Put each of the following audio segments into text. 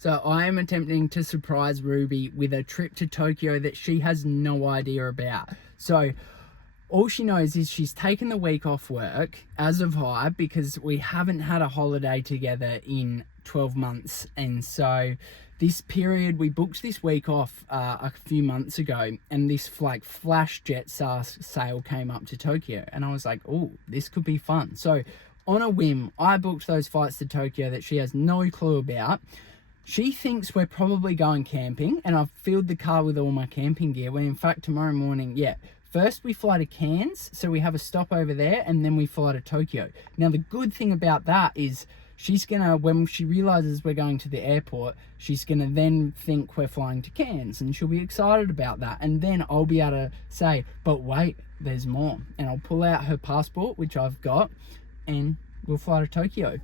So I am attempting to surprise Ruby with a trip to Tokyo that she has no idea about. So all she knows is she's taken the week off work as of Hybe because we haven't had a holiday together in 12 months. And so this period, we booked this week off a few months ago, and this like flash jet sail came up to Tokyo. And I was like, oh, this could be fun. So on a whim, I booked those flights to Tokyo that she has no clue about. She thinks we're probably going camping, and I've filled the car with all my camping gear, when in fact tomorrow morning, first we fly to Cairns, so we have a stop over there, and then we fly to Tokyo. Now the good thing about that is she's gonna, when she realizes we're going to the airport, she's gonna then think we're flying to Cairns, and she'll be excited about that. And then I'll be able to say, but wait, there's more. And I'll pull out her passport, which I've got, and we'll fly to Tokyo.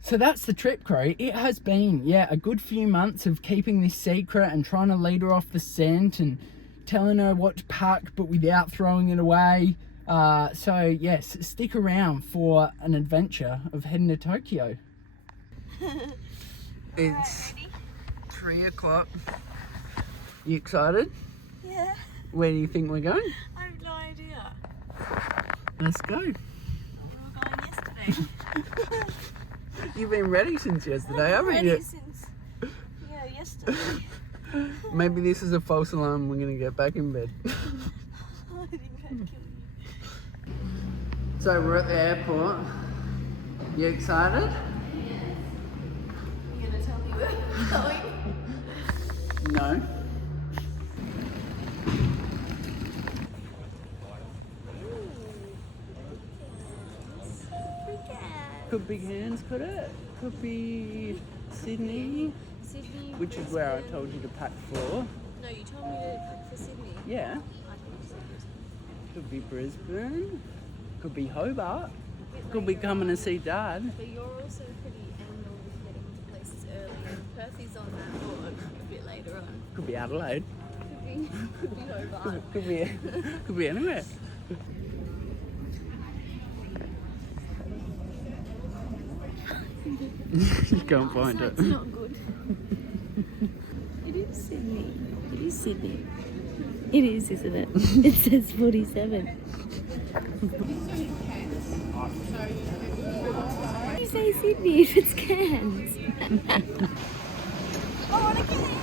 So that's the trip, crew. It has been, a good few months of keeping this secret and trying to lead her off the scent and telling her what to pack, but without throwing it away. So yes, stick around for an adventure of heading to Tokyo. It's 3 o'clock. You excited? Yeah. Where do you think we're going? I have no idea. Let's go. We were going yesterday. You've been ready since yesterday, haven't ready you? since yesterday. Maybe this is a false alarm. We're going to get back in bed. I think I'd kill you. So we're at the airport. You excited? You're gonna tell me where we're going? No. Could be Cairns, could it? Could be Sydney, Sydney. which is where I told you to pack for. No, you told me to pack for Sydney. Yeah. I think you said Brisbane. Could be Brisbane. Could be Hobart. Could be coming to see Dad. But you're also pretty anal with getting to places early. And Perth is on that board a bit later on. Could be Adelaide. Could be Hobart. Could be anywhere. You can't find it. That's not good. It is Sydney. It is Sydney. It is, isn't it? It says 47. You say Sydney if it's Cairns. I want to get it.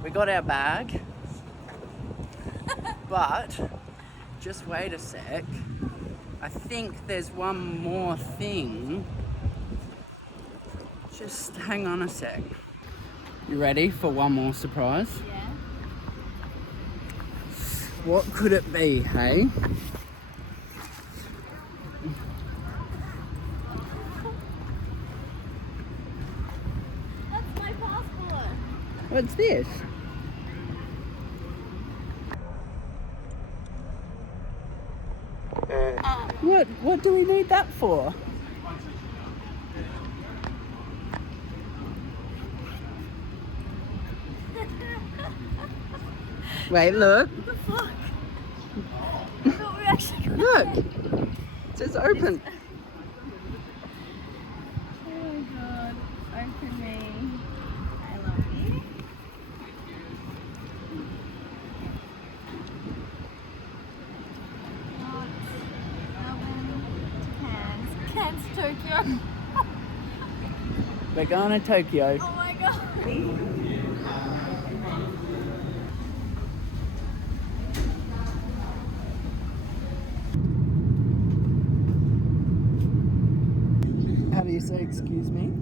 We got our bag, but just wait a sec. I think there's one more thing. Just hang on a sec. You ready for one more surprise? Yeah. What could it be, hey? That's my passport. What's this? What do we need that for? Wait, look. What the fuck? I thought we were actually going. Look. It says open. Oh my god. Open me. I love you. Cairns, Tokyo. We're going to Tokyo. Oh my god. How do you say excuse me?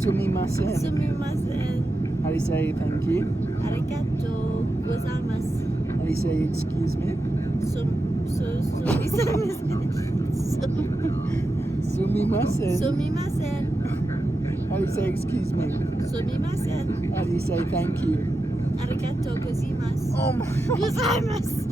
Sumimasen. Sumimasen. How do you say thank you? Arigato gozaimasu. How do you say excuse me? Sumimasen. Sumimasen. Sumimasen. How do you say excuse me? Sumimasen. How do you say thank you? Arigato gozaimasu. Oh my god. Gozaimasu.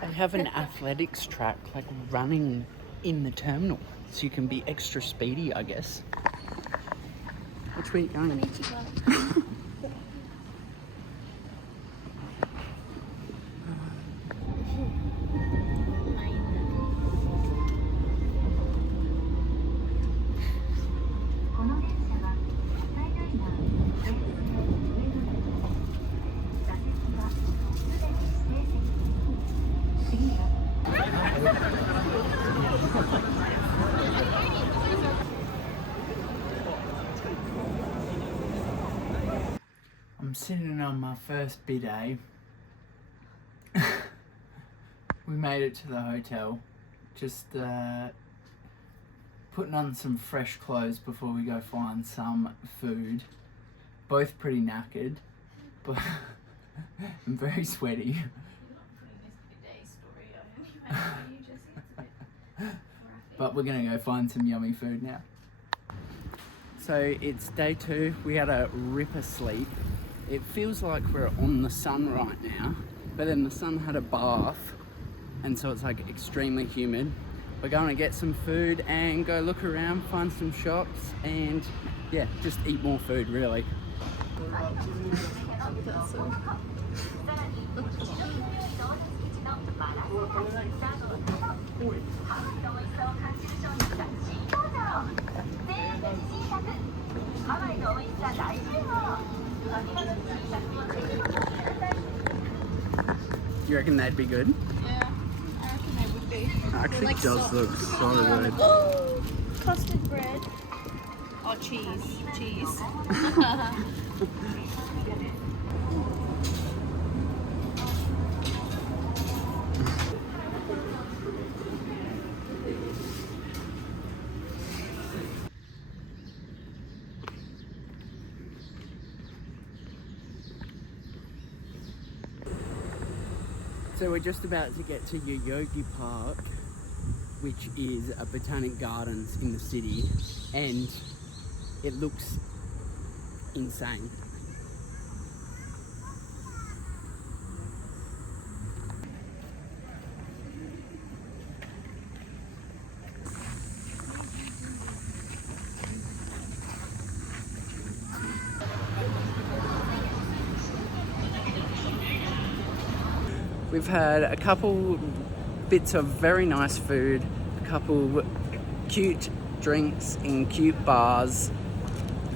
They have an athletics track, like running in the terminal, so you can be extra speedy, I guess. Which way are you going? Konnichiwa. I'm sitting on my first bidet. We made it to the hotel. Just putting on some fresh clothes before we go find some food. Both pretty knackered, but I'm very sweaty. But we're gonna go find some yummy food now. So it's day 2. We had a ripper sleep. It feels like we're on the sun right now, but then the sun had a bath, and so it's like extremely humid. We're going to get some food and go look around, find some shops, and yeah, just eat more food really. You reckon they'd be good? Yeah, I reckon they would be. Actually, Like does soft. look so good. Oh, custard bread. Oh, cheese. So we're just about to get to Yoyogi Park, which is a botanic gardens in the city, and it looks insane. We've had a couple bits of very nice food, a couple cute drinks in cute bars,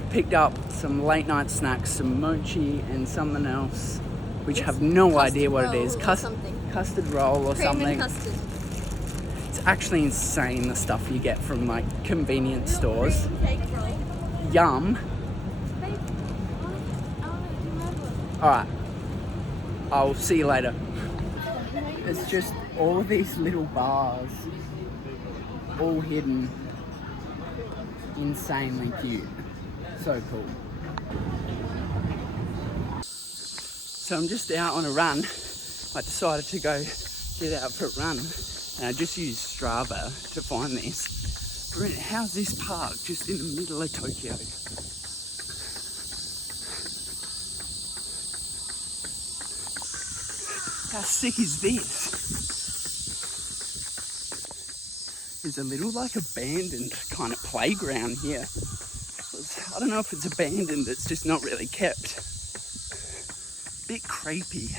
picked up some late night snacks, some mochi and something else, which have no idea what it is. Custard roll or something. Custard. It's actually insane the stuff you get from like convenience stores. Cake roll. Yum. Alright, I'll see you later. It's just all these little bars, all hidden, insanely cute. So cool. So I'm just out on a run. I decided to go get out for a run, and I just used Strava to find this. How's this park just in the middle of Tokyo? How sick is this? There's a little like abandoned kind of playground here. I don't know if it's abandoned, it's just not really kept. Bit creepy.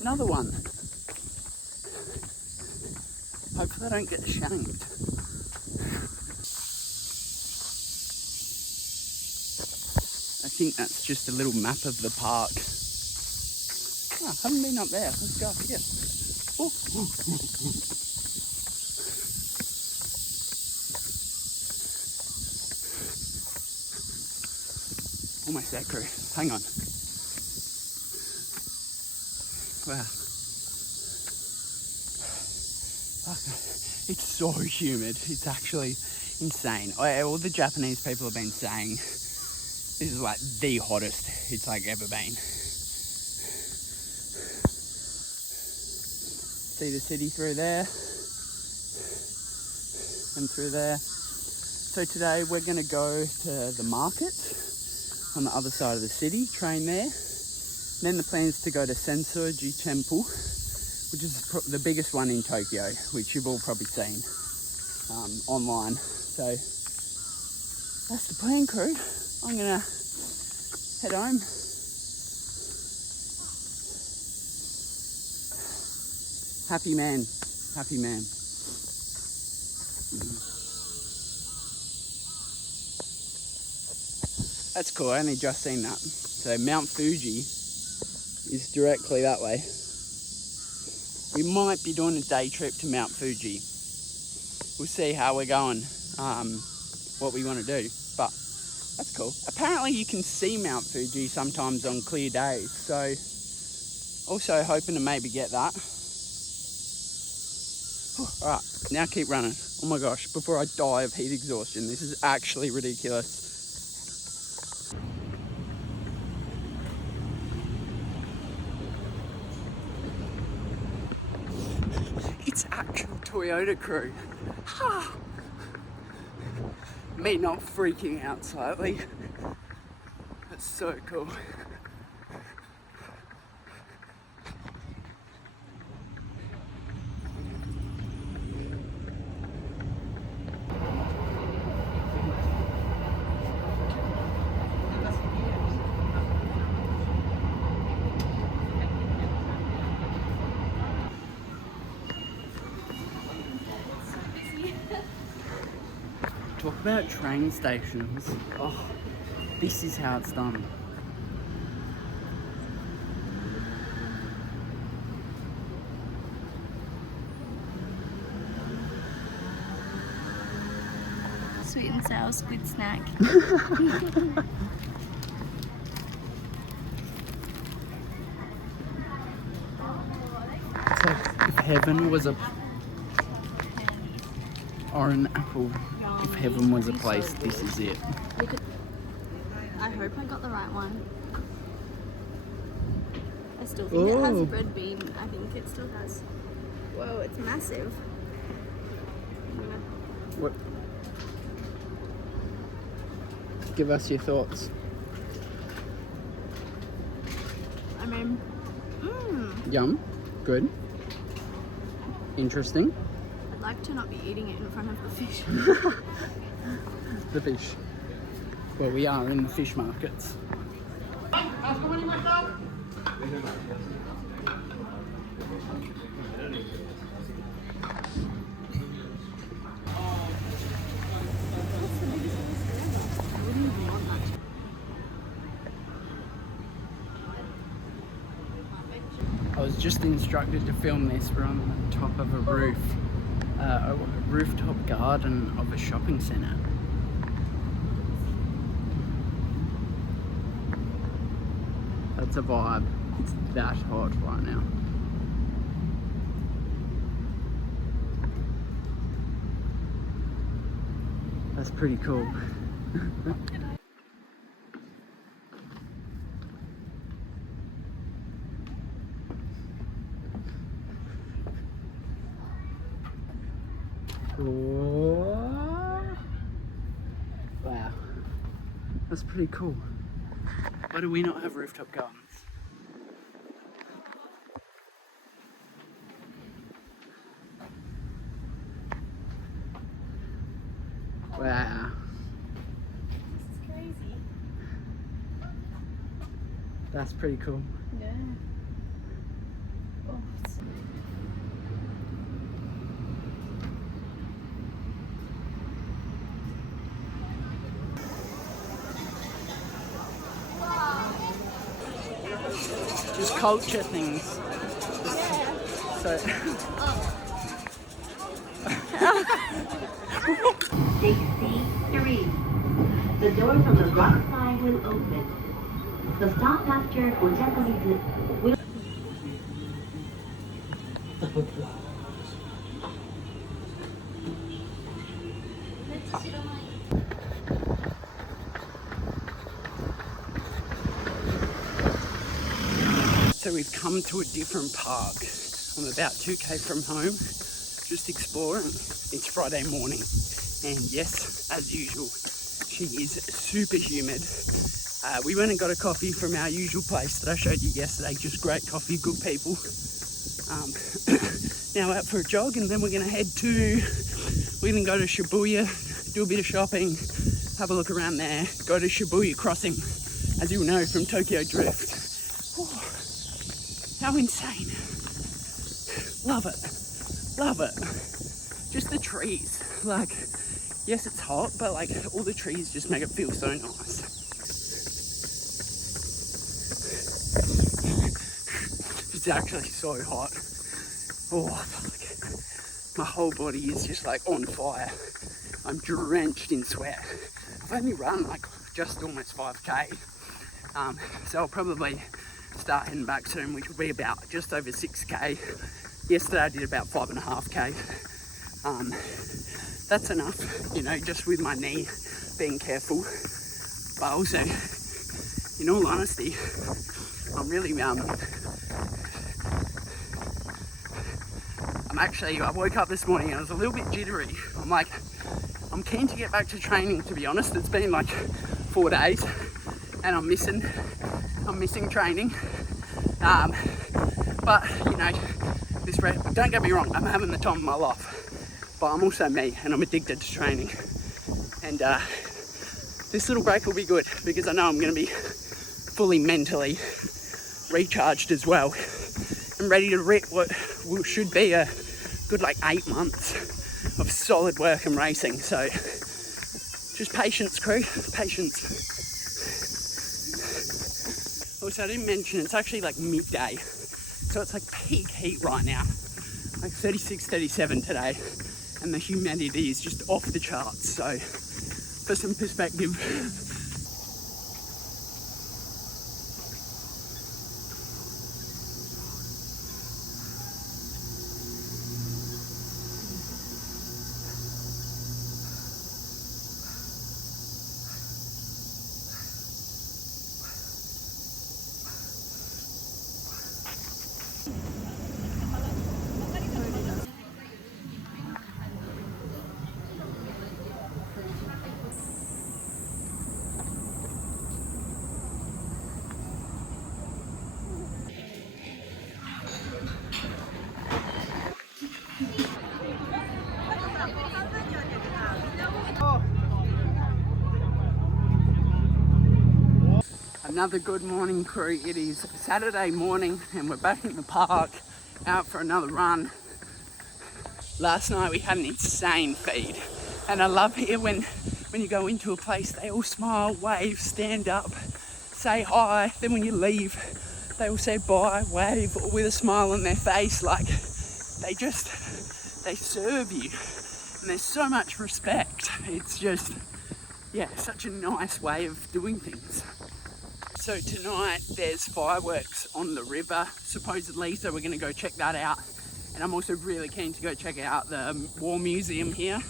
Another one. Hopefully I don't get shanked. I think that's just a little map of the park. Oh, I haven't been up there. Let's go up here. Almost there, crew. Hang on. Wow. It's so humid. It's actually insane. All the Japanese people have been saying this is like the hottest it's like ever been. See the city through there and through there. So today we're going to go to the market on the other side of the city, train there. Then the plan is to go to Sensoji Temple, which is the biggest one in Tokyo, which you've all probably seen online. So that's the plan, crew. I'm gonna head home. Happy man, happy man. That's cool, I only just seen that. So Mount Fuji is directly that way. We might be doing a day trip to Mount Fuji. We'll see how we're going, what we want to do, but that's cool. Apparently you can see Mount Fuji sometimes on clear days, so also hoping to maybe get that. Alright, now keep running. Oh my gosh, before I die of heat exhaustion, this is actually ridiculous. It's actual Toyota, crew. Me not freaking out slightly. That's so cool. Talk about train stations. Oh, this is how it's done. Sweet and sour squid snack. It's like if heaven was a... or an apple. If heaven was a place, this is it. Look at, I hope I got the right one. I still think it has bread bean. I think it still has. Whoa, it's massive. What? Give us your thoughts. I mean, Yum. Good. Interesting. I'd like to not be eating it in front of the fish. The fish. Well, we are in the fish markets. I was just instructed to film this. We're on the top of a roof, a rooftop garden of a shopping centre. That's a vibe. It's that hot right now. That's pretty cool. Wow, that's pretty cool. Why do we not have rooftop gardens? Wow, This is crazy. that's pretty cool. Yeah. Oh, it's... Just culture things. So So C3. The doors on the right side will open. The stop after Ojakomizu will. So we've come to a different park. I'm about 2k from home, just exploring. It's Friday morning, and yes, as usual, she is super humid. We went and got a coffee from our usual place that I showed you yesterday. Just great coffee, good people. Now out for a jog, and then we're gonna go to Shibuya, do a bit of shopping, have a look around there, go to Shibuya Crossing, as you know from Tokyo Drift. Oh, how insane. Love it, love it. Just the trees, like, yes it's hot, but like all the trees just make it feel so nice. It's actually so hot. Oh fuck. My whole body is just like on fire. I'm drenched in sweat. I've only run like just almost 5k. So I'll probably start heading back soon, which will be about just over 6k. Yesterday I did about 5.5k. That's enough, you know, just with my knee, being careful. But also, in all honesty, I'm really, I woke up this morning and I was a little bit jittery. I'm keen to get back to training, to be honest. It's been like 4 days and I'm missing training. But, you know, don't get me wrong, I'm having the time of my life. But I'm also me, and I'm addicted to training. And this little break will be good because I know I'm going to be fully mentally recharged as well and ready to rip what should be a good like 8 months of solid work and racing. So just patience, crew, patience. Also, I didn't mention it's actually like midday, so it's like peak heat right now, like 36, 37 today. And the humidity is just off the charts. So for some perspective, another good morning, crew. It is Saturday morning and we're back in the park, out for another run. Last night we had an insane feed, and I love here when you go into a place, they all smile, wave, stand up, say hi. Then when you leave, they all say bye, wave, with a smile on their face. Like they serve you, and there's so much respect. It's just, yeah, such a nice way of doing things. So tonight there's fireworks on the river, supposedly, so we're gonna go check that out. And I'm also really keen to go check out the War Museum here.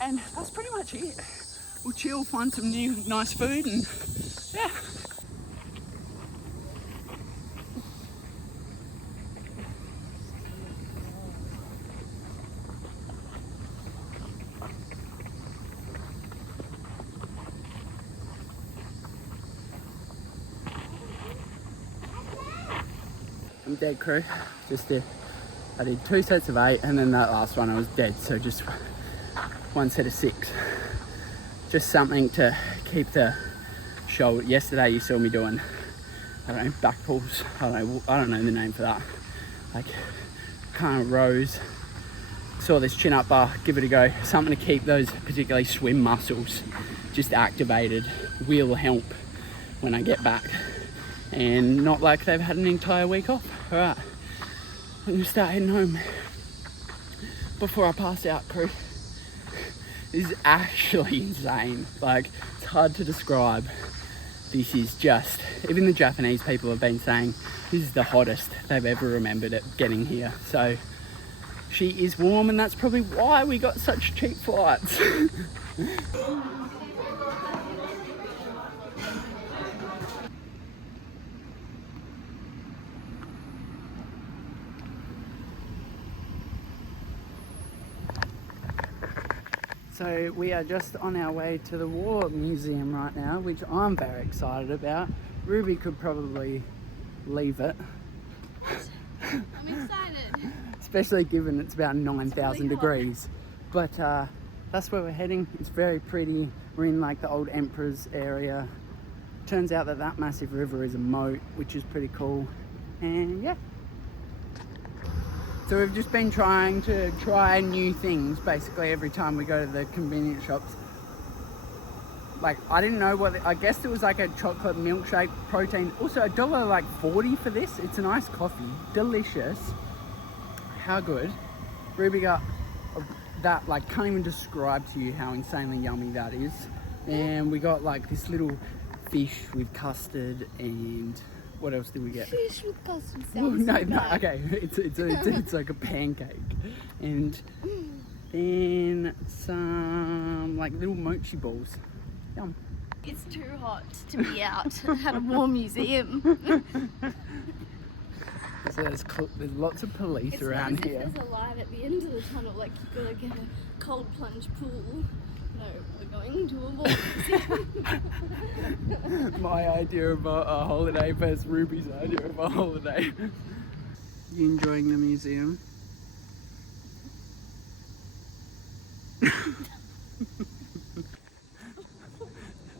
And that's pretty much it. We'll chill, find some new nice food, and yeah. I'm dead, crew. I did 2 sets of 8, and then that last one I was dead, so just 1 set of 6. Just something to keep the shoulder. Yesterday you saw me doing, I don't know, back pulls. I don't know the name for that. Like kind of rows. Saw this chin up bar, give it a go. Something to keep those particularly swim muscles just activated. Will help when I get back. And not like they've had an entire week off. All right, I'm gonna start heading home before I pass out, crew. This is actually insane. Like, it's hard to describe. This is just, even the Japanese people have been saying this is the hottest they've ever remembered it getting here. So she is warm, and that's probably why we got such cheap flights. So we are just on our way to the War Museum right now, which I'm very excited about. Ruby could probably leave it. I'm excited. Especially given it's about 9,000 really hot. degrees. But that's where we're heading. It's very pretty. We're in like the old Emperor's area. Turns out that that massive river is a moat, which is pretty cool. And yeah. So we've just been trying to try new things basically every time we go to the convenience shops. Like, I didn't know what, I guess it was like a chocolate milkshake protein. Also $1.40 for this. It's an iced coffee. Delicious. How good. Ruby got that, like, can't even describe to you how insanely yummy that is. And we got like this little fish with custard, and what else did we get? Fish with custard Oh, sounds no, so no, bad. okay. It's like a pancake. And then some like little mochi balls. Yum. It's too hot to be out at a war museum. So there's lots of police It's around not as here. if there's a light at the end of the tunnel, like you gotta get a cold plunge pool. No, we're going to a war museum. My idea of a holiday versus Ruby's idea of a holiday. You enjoying the museum?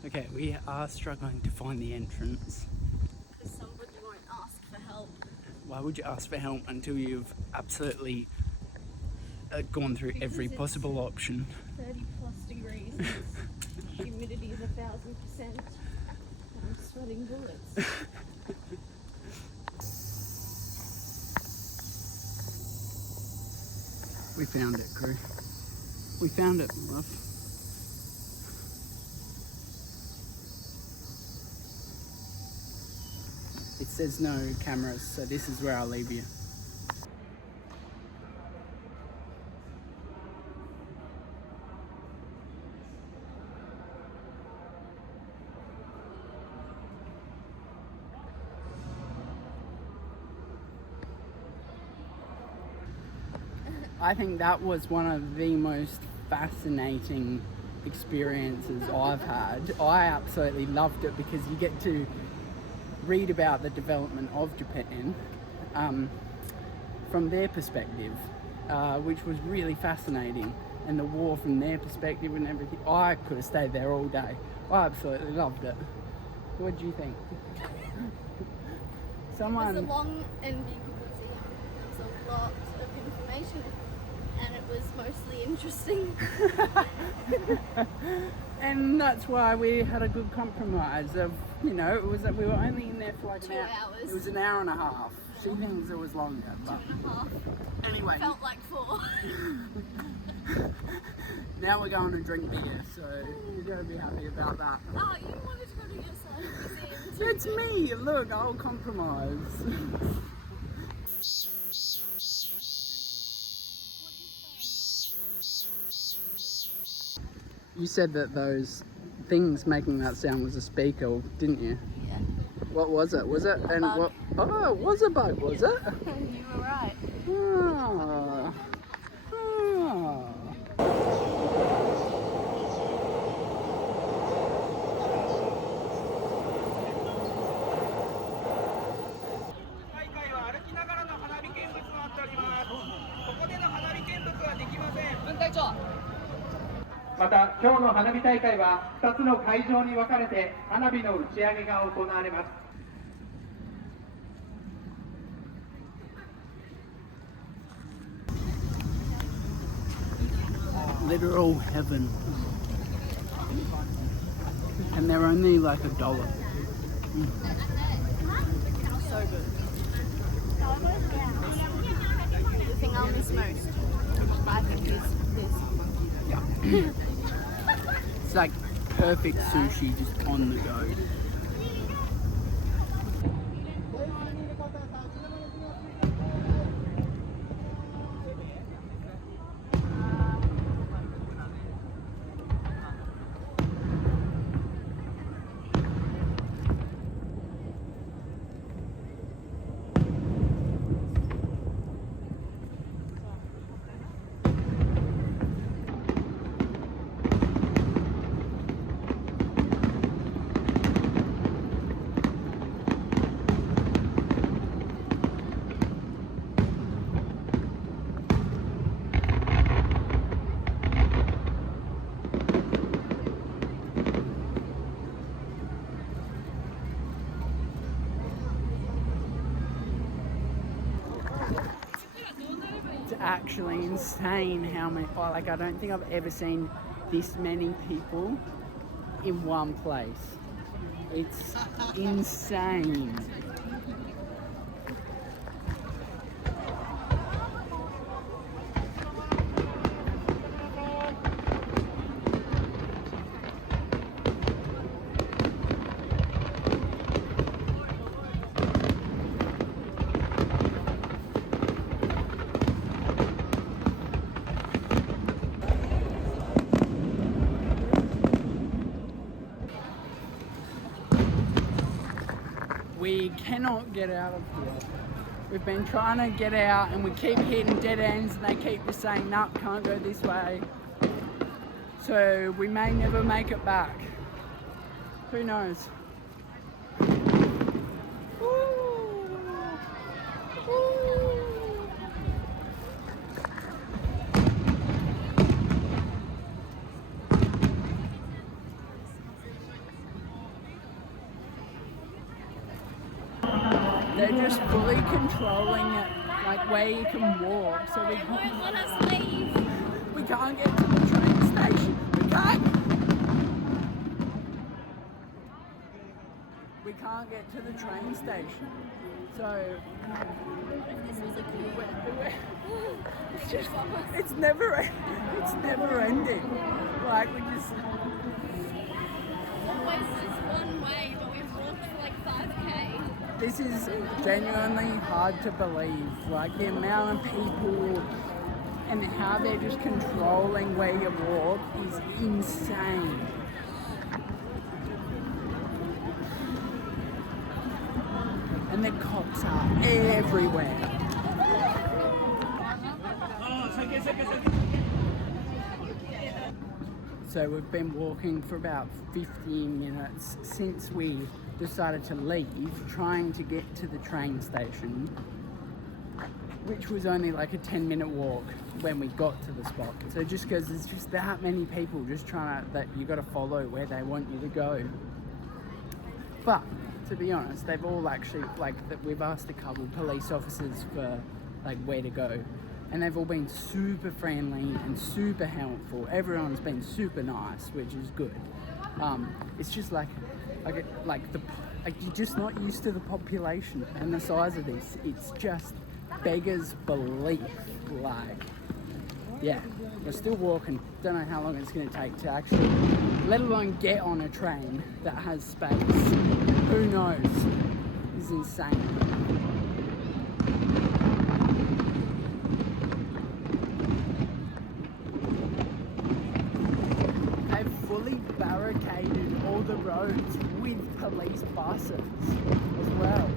Okay, we are struggling to find the entrance. Because somebody won't ask for help. Why would you ask for help until you've absolutely gone through every Because it's possible option? 30 plus degrees. Humidity is 1,000%. I'm sweating bullets. We found it, crew. We found it, love. It says no cameras, so this is where I'll leave you. I think that was one of the most fascinating experiences I've had. I absolutely loved it because you get to read about the development of Japan from their perspective, which was really fascinating, and the war from their perspective and everything. I could have stayed there all day. I absolutely loved it. What do you think? It was a Someone, long and big museum. There was a lot of information, and it was mostly interesting. and that's why we had a good compromise of, you know, it was that we were only in there for like 2 an hour. hours. It was an hour and a half. She thinks it was longer, but 2.5. anyway, Felt like 4. now we're going to drink beer, so you're going to be happy about that. Oh, you wanted to go to your side of the museum too. It's me, look, I'll compromise. You said that those things making that sound was a speaker, didn't you? Yeah, What was it? Was it? And bug. what? Oh, it was a bug, was it? you were right. Ah. Ah. Untai また今日の花火大会は2つの会場に分かれて花火の打ち上げが行われます。 Literal heaven. And they're only like $1. So good. The thing I'll miss most, I think, is this. Yeah. It's like perfect sushi just on the go. It's actually insane how many, like I don't think I've ever seen this many people in one place. It's insane. We cannot get out of here. We've been trying to get out and we keep hitting dead ends and they keep just saying, no, can't go this way. So we may never make it back. Who knows? They're just fully controlling it, like where you can walk. So we Won't let us leave. We can't get to the train station. We can't get to the train station. So This was a cool. it's just, it's never ending. Like we just. Always this one way, but we've walked for like 5k. This is genuinely hard to believe. Like the amount of people and how they're just controlling where you walk is insane. And the cops are everywhere. So we've been walking for about 15 minutes since we decided to leave, trying to get to the train station, which was only like a 10-minute walk when we got to the spot. So just because there's just that many people just trying to, that you got to follow where they want you to go. But to be honest, they've all actually, like, we've asked a couple police officers for like where to go, and they've all been super friendly and super helpful. Everyone's been super nice, which is good. It's just like you're just not used to the population and the size of this. It's just beggars belief. Like, yeah, we're still walking. Don't know how long it's going to take to actually, let alone get on a train that has space. Who knows? It's insane. Barricaded all the roads with police buses as well.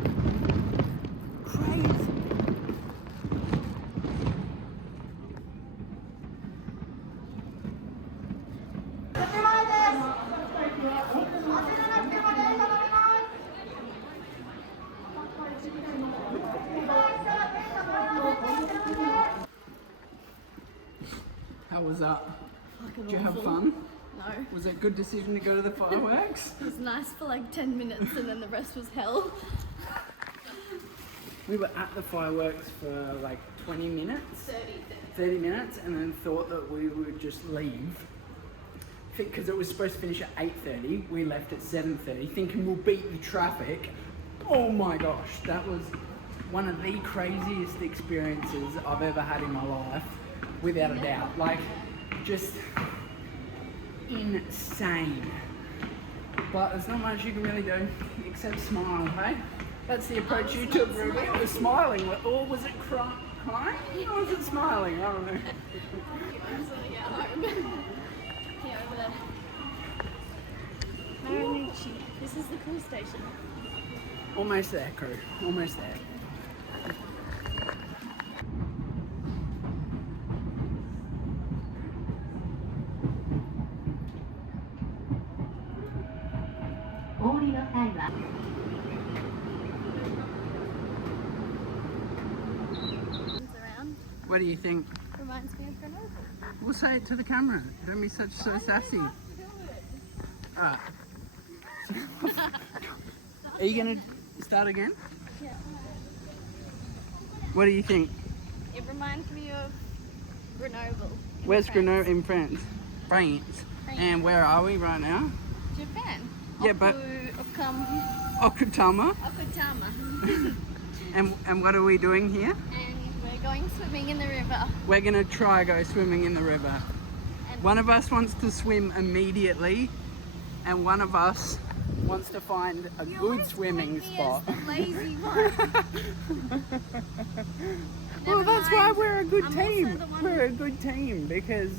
Crazy. How was that? Did you have fun? No. Was it a good decision to go to the fireworks? It was nice for like 10 minutes and then the rest was hell. We were at the fireworks for like 20 minutes. 30 minutes, and then thought that we would just leave. Because it was supposed to finish at 8:30. We left at 7:30, thinking we'll beat the traffic. Oh my gosh, that was one of the craziest experiences I've ever had in my life, without a doubt. Like, just insane. But there's not much you can really do except smile, hey? That's the approach you took, Ruby. It was smiling, or was it crying? Or was it smiling? I don't know. Yeah, over there. Marunouchi. This is the cruise station. Almost there, crew. Almost there. Around. What do you think? Reminds me of Grenoble. We'll say it to the camera. Don't be so sassy. Alright. Are you gonna start again? Yeah. What do you think? It reminds me of Grenoble. Where's Grenoble in France? France. And where are we right now? Japan. Yeah, but Okutama. Okutama. And what are we doing here? And we're going swimming in the river. We're gonna try go swimming in the river. And One of us wants to swim immediately, and one of us wants to find a good swimming spot. The lazy one. Well, that's why we're a good I'm team. also the one- We're a good team because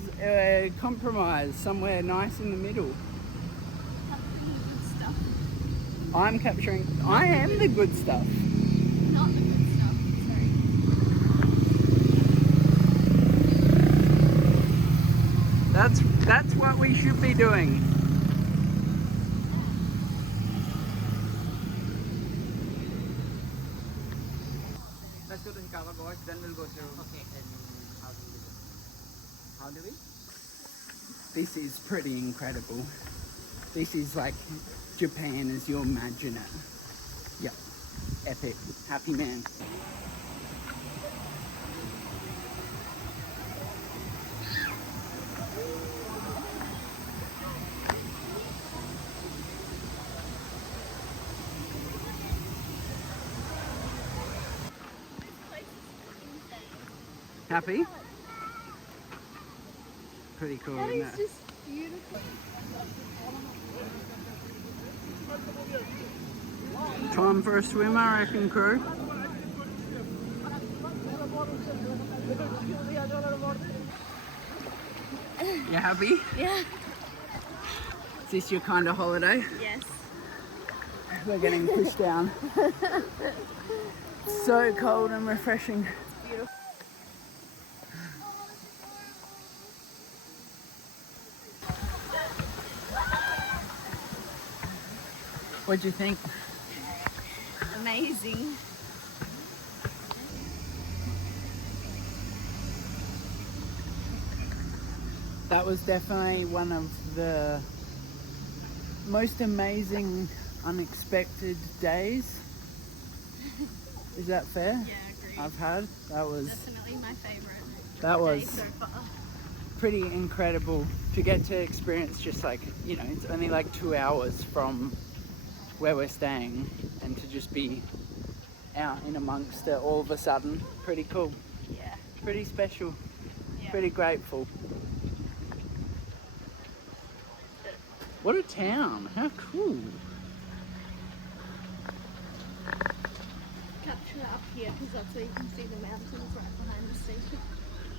compromise somewhere nice in the middle. Stuff. I am the good stuff. Not the good stuff. Sorry. That's what we should be doing. Let's go to Hikawa Gorge, then we'll go to... Okay, and how do we? This is pretty incredible. This is like Japan as you imagine it. Yep. Epic. Happy man. Happy? Pretty cool, That isn't is it? just beautiful. Time for a swim, I reckon, crew. You happy? Yeah. Is this your kind of holiday? Yes. We're getting pushed down. So cold and refreshing. Beautiful. What'd you think? Amazing. That was definitely one of the most amazing, unexpected days. Is that fair? Yeah, I agree. I've had. That was Definitely my favourite that day was so far. pretty incredible to get to experience. Just like, you know, it's only like 2 hours from where we're staying, and to just be out in amongst it all of a sudden. Pretty cool. Yeah. Pretty special. Yeah. Pretty grateful. What a town. How cool. Capture it up here because that's where you can see the mountains right behind the station.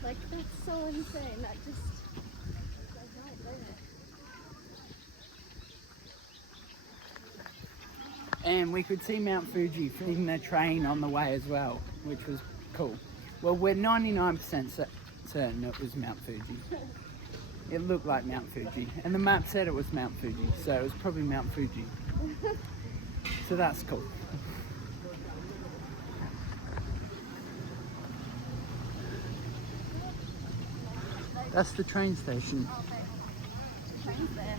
Like, that's so insane. That just goes right there. And we could see Mount Fuji from the train on the way as well, which was cool. Well, we're 99% certain it was Mount Fuji. It looked like Mount Fuji, and the map said it was Mount Fuji, so it was probably Mount Fuji. So that's cool. That's the train station. The train's there.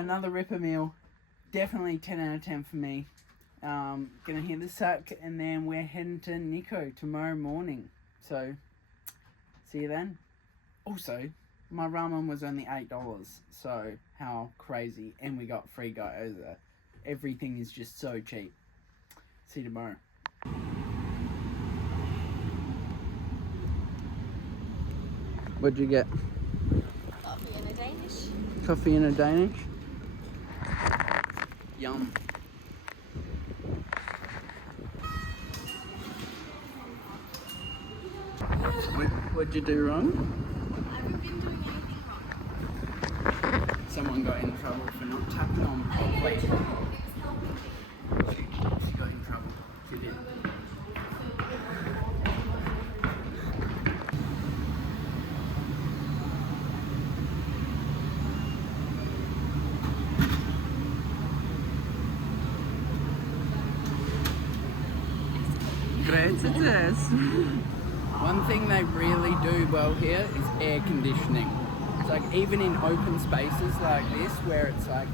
another ripper meal. Definitely 10 out of 10 for me. Gonna hit the sack and then we're heading to Nikko tomorrow morning. So, see you then. Also, my ramen was only $8. So, how crazy. And we got free gyoza. Everything is just so cheap. See you tomorrow. What'd you get? Coffee and a Danish. Coffee and a Danish? Yum. What'd you do wrong? I haven't been doing anything wrong. Someone got in trouble for not tapping on properly. She got in trouble. She did. One thing they really do well here is air conditioning. It's like even in open spaces like this where it's like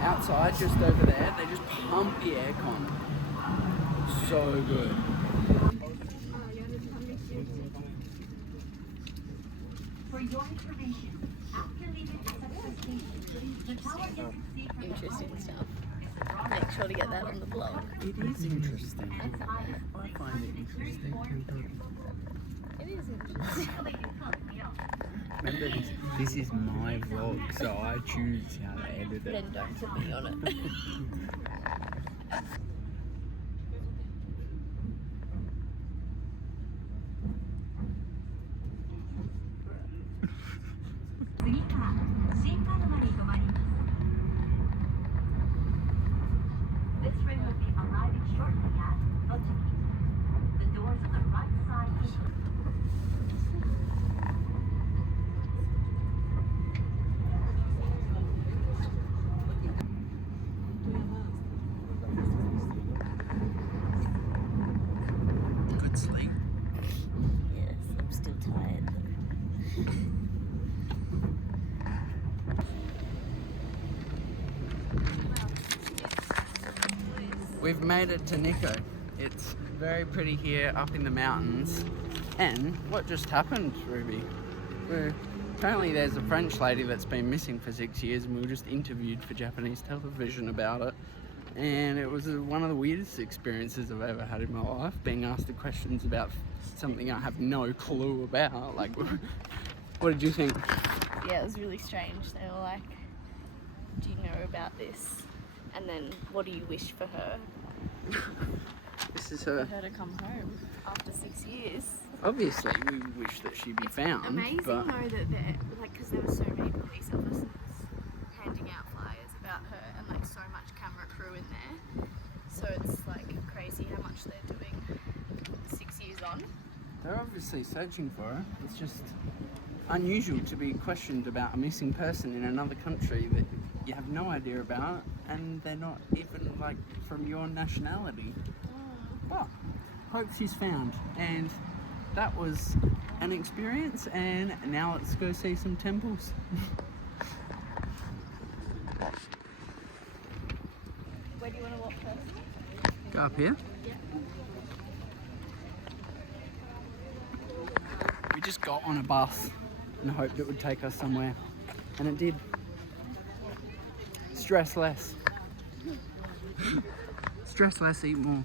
outside just over there, they just pump the aircon. So good. For your information, after leaving the subway station, the tower you can see from Interesting stuff. Make sure to get that on the blog. It is interesting. I find it interesting. It is interesting. Remember, this is my vlog, so I choose how to edit it. Then don't put me on it. This train will be arriving shortly at Otsumi. The doors on the right side. Good sleep. Yes, I'm still tired though. We've made it to Nikko. It's very pretty here up in the mountains. And what just happened, Ruby? Apparently there's a French lady that's been missing for 6 years and we were just interviewed for Japanese television about it. And it was one of the weirdest experiences I've ever had in my life, being asked the questions about something I have no clue about. Like, what did you think? Yeah, it was really strange. They were like, do you know about this? And then, what do you wish for her? This is For her. her to come home after 6 years. Obviously, we wish that she be found. Amazing but though that they're, like, because there were so many police officers handing out flyers about her and like so much camera crew in there. So it's like crazy how much they're doing 6 years on. they're obviously searching for her. It's just unusual to be questioned about a missing person in another country that you have no idea about, and they're not even like from your nationality. But hope she's found, and that was an experience. And now let's go see some temples. Where do you want to walk first? Go up here. Yeah. We just got on a bus and hoped it would take us somewhere, and it did. Stress less. Stress less, eat more.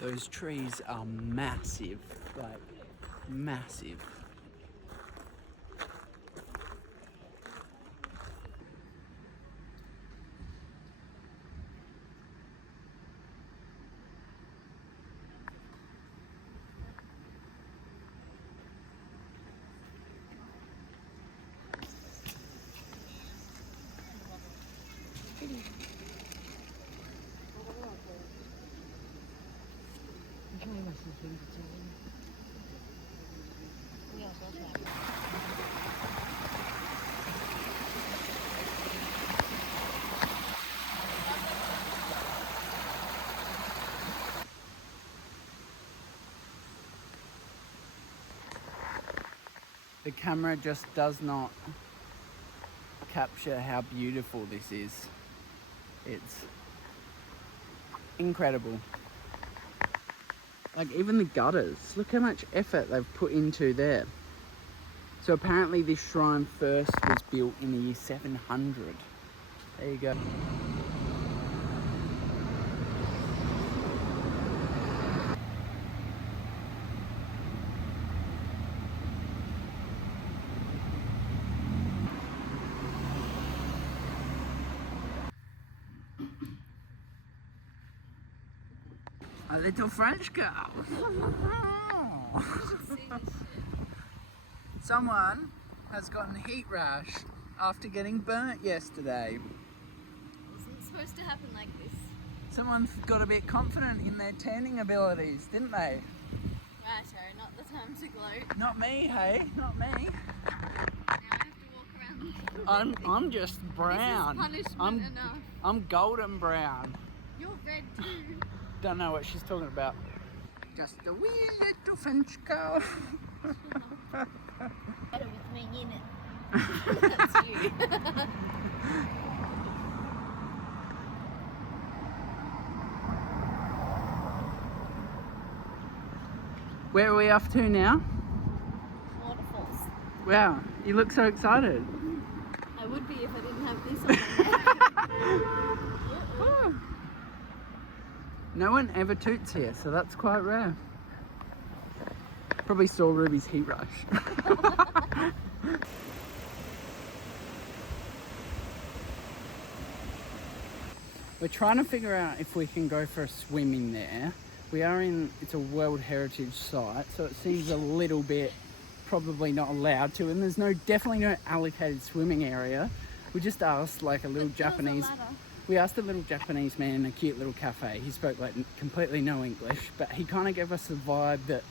Those trees are massive, like massive. The camera just does not capture how beautiful this is. It's incredible. Like even the gutters, look how much effort they've put into there. So apparently this shrine first was built in the year 700. There you go. A little French girl. Someone has gotten heat rash after getting burnt yesterday. Isn't supposed to happen like this. Someone got a bit confident in their tanning abilities, didn't they? Righto, not the time to gloat. Not me, hey, not me. Now I have to walk around. I'm just brown. This is punishment enough. I'm golden brown. You're red too. Don't know what she's talking about. Just a wee little French girl. Better with me in it. That's you. Where are we off to now? Waterfalls. Wow, you look so excited. I would be if I didn't have this on my neck. No one ever toots here, so that's quite rare. Probably saw Ruby's heat rush. We're trying to figure out if we can go for a swim in there. It's a World Heritage Site, so it seems a little bit probably not allowed to, and there's definitely no allocated swimming area. We just asked like a little Japanese. We asked a little Japanese man in a cute little cafe. He spoke like completely no English, but he kind of gave us the vibe that,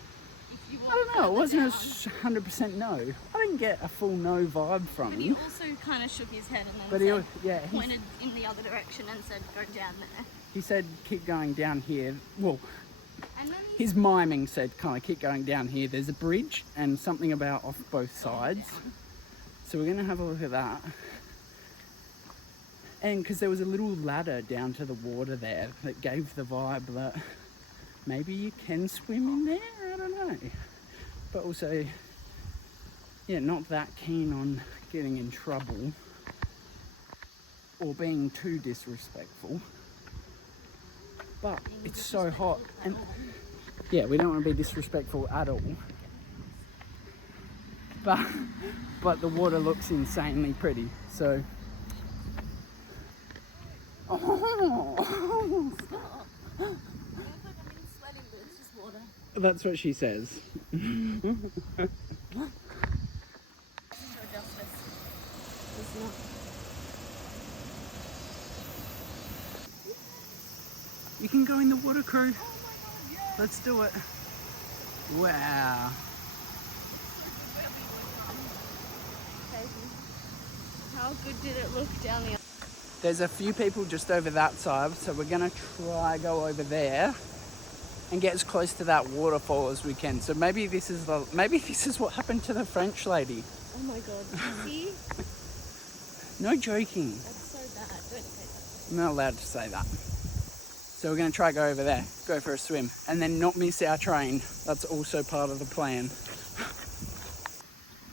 I don't know, it wasn't a 100% no. I didn't get a full no vibe from But him. he also kind of shook his head and then But said, pointed in the other direction and said, go down there. he said keep going down here. Well, And then he his miming said kind of keep going down here. There's a bridge and something about off both sides. So we're going to have a look at that. And because there was a little ladder down to the water there that gave the vibe that maybe you can swim in there, I don't know. But also, yeah, not that keen on getting in trouble or being too disrespectful. But it's so hot and yeah, we don't want to be disrespectful at all. But the water looks insanely pretty, so. Oh. That's what she says. You can go in the water, crew. Let's do it. Wow. How good did it look down the There's a few people just over that side, so we're gonna try go over there and get as close to that waterfall as we can. So maybe this is what happened to the French lady. Oh my god. See? No joking. That's so bad. Don't say that. I'm not allowed to say that. So we're gonna try go over there, go for a swim, and then not miss our train. That's also part of the plan.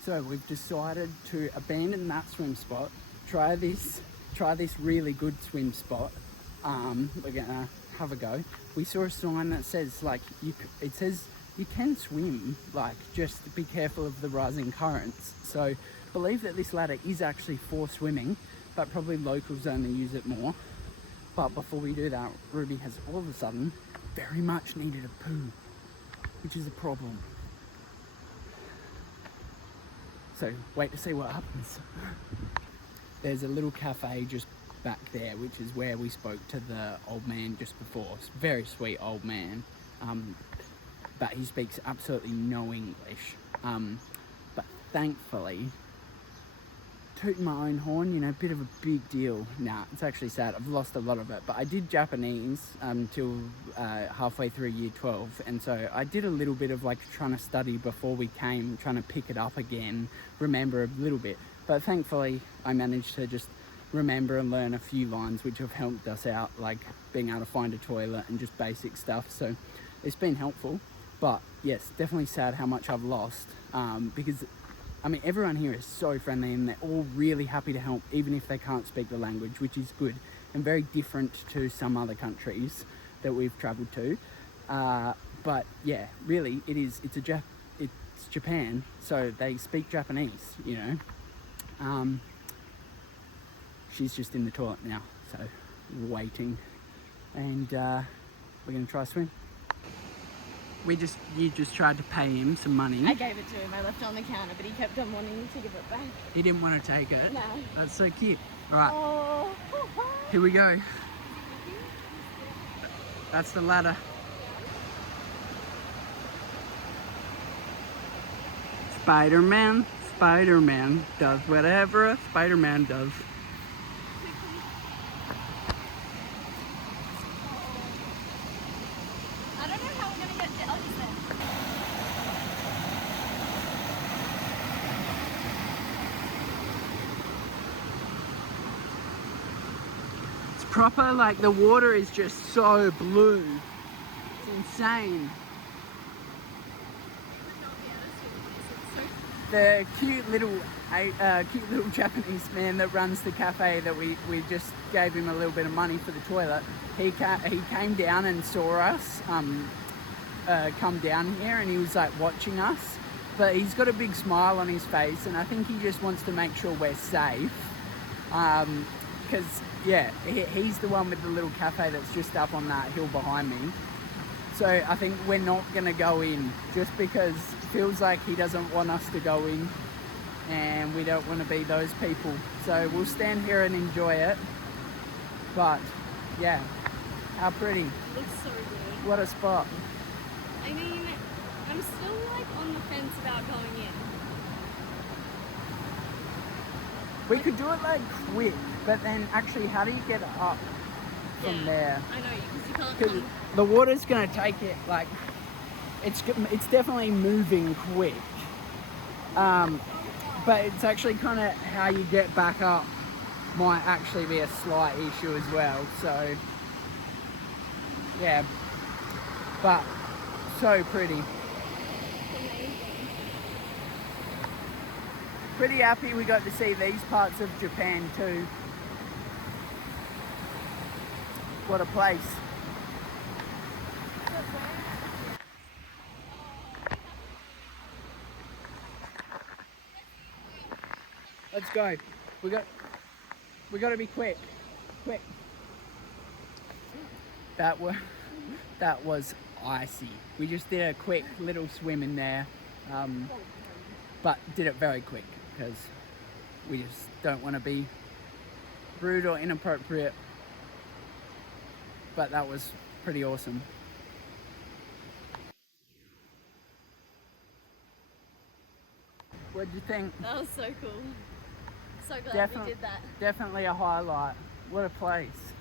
So we've decided to abandon that swim spot, try this really good swim spot. We're gonna have a go. We saw a sign that says it says you can swim, like just be careful of the rising currents. So believe that this ladder is actually for swimming, but probably locals only use it more. But before we do that, Ruby has all of a sudden very much needed a poo, which is a problem. So wait to see what happens. There's a little cafe just back there, which is where we spoke to the old man just before. It's a very sweet old man, but he speaks absolutely no English. But thankfully, tooting my own horn, you know, bit of a big deal. Nah, it's actually sad. I've lost a lot of it, but I did Japanese till halfway through year 12, and so I did a little bit of like trying to study before we came, trying to pick it up again, remember a little bit. But thankfully, I managed to just remember and learn a few lines, which have helped us out, like being able to find a toilet and just basic stuff. So it's been helpful. But yes, definitely sad how much I've lost, because I mean, everyone here is so friendly and they're all really happy to help, even if they can't speak the language, which is good and very different to some other countries that we've traveled to. But yeah, really, it's Japan, so they speak Japanese, you know. She's just in the toilet now, so waiting, and we're gonna try swim. You just tried to pay him some money. I gave it to him. I left it on the counter, but he kept on wanting to give it back. He didn't want to take it. No. That's so cute. All right, Oh. here we go. That's the ladder. Spider-Man does whatever a Spider-Man does. I don't know how we're gonna get down there. It's proper, like the water is just so blue. It's insane. The cute little Japanese man that runs the cafe that we just gave him a little bit of money for the toilet. He came down and saw us come down here, and he was like watching us. But he's got a big smile on his face, and I think he just wants to make sure we're safe. Because yeah, he's the one with the little cafe that's just up on that hill behind me. So I think we're not gonna go in, just because it feels like he doesn't want us to go in, and we don't want to be those people. So we'll stand here and enjoy it. But yeah, how pretty. Looks so good. What a spot. I mean, I'm still like on the fence about going in. We could do it like quick, but then actually how do you get up from there? I know, because you can't Because come. the water's gonna take it, like, it's definitely moving quick. But it's actually kind of how you get back up might actually be a slight issue as well. So yeah, but so pretty. Pretty happy we got to see these parts of Japan too. What a place. Let's go. We got to be quick. Quick. That was icy. We just did a quick little swim in there, but did it very quick because we just don't want to be rude or inappropriate. But that was pretty awesome. What'd you think? That was so cool. So glad we did that. Definitely a highlight. What a place.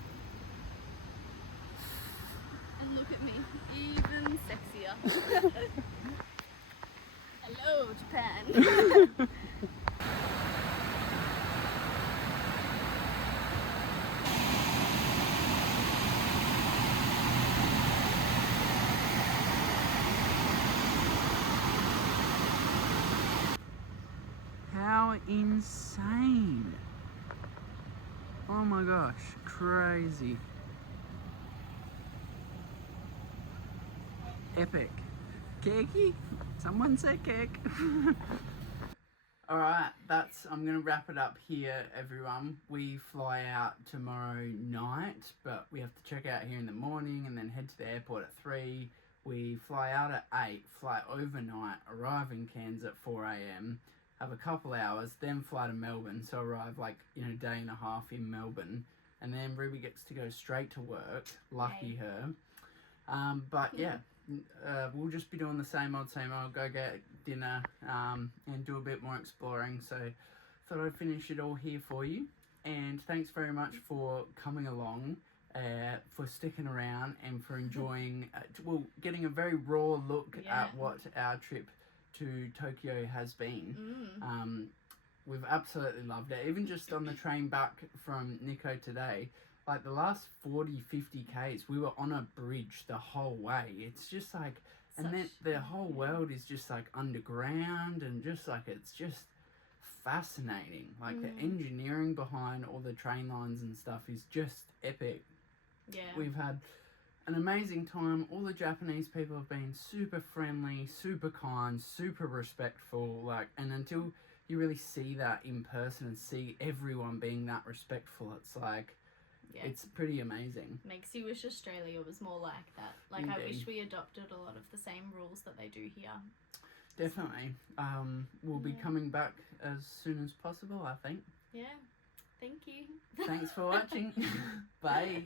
And look at me, even sexier. Hello, Japan. How insane. Oh my gosh, crazy. Epic. Cakey? Someone say cake. Alright, I'm gonna wrap it up here, everyone. We fly out tomorrow night, but we have to check out here in the morning and then head to the airport at 3. We fly out at 8, fly overnight, arrive in Cairns at 4 AM, have a couple hours, then fly to Melbourne, so arrive like in a day and a half in Melbourne, and then Ruby gets to go straight to work. Lucky her. But yeah, we'll just be doing the same old, go get dinner, and do a bit more exploring. So thought I'd finish it all here for you. And thanks very much for coming along, for sticking around, and for enjoying, getting a very raw look at what our trip to Tokyo has been. We've absolutely loved it. Even just on the train back from Nikko today, like the last 40-50 k's, we were on a bridge the whole way. It's just like, and then the whole world is just like underground, and just like, it's just fascinating. Like the engineering behind all the train lines and stuff is just epic. Yeah. We've had an amazing time. All the Japanese people have been super friendly, super kind, super respectful. Like, and until you really see that in person and see everyone being that respectful, it's like, it's pretty amazing. Makes you wish Australia was more like that. Like, I wish we adopted a lot of the same rules that they do here. Definitely. We'll be coming back as soon as possible, I think. Yeah. Thank you. Thanks for watching. Bye.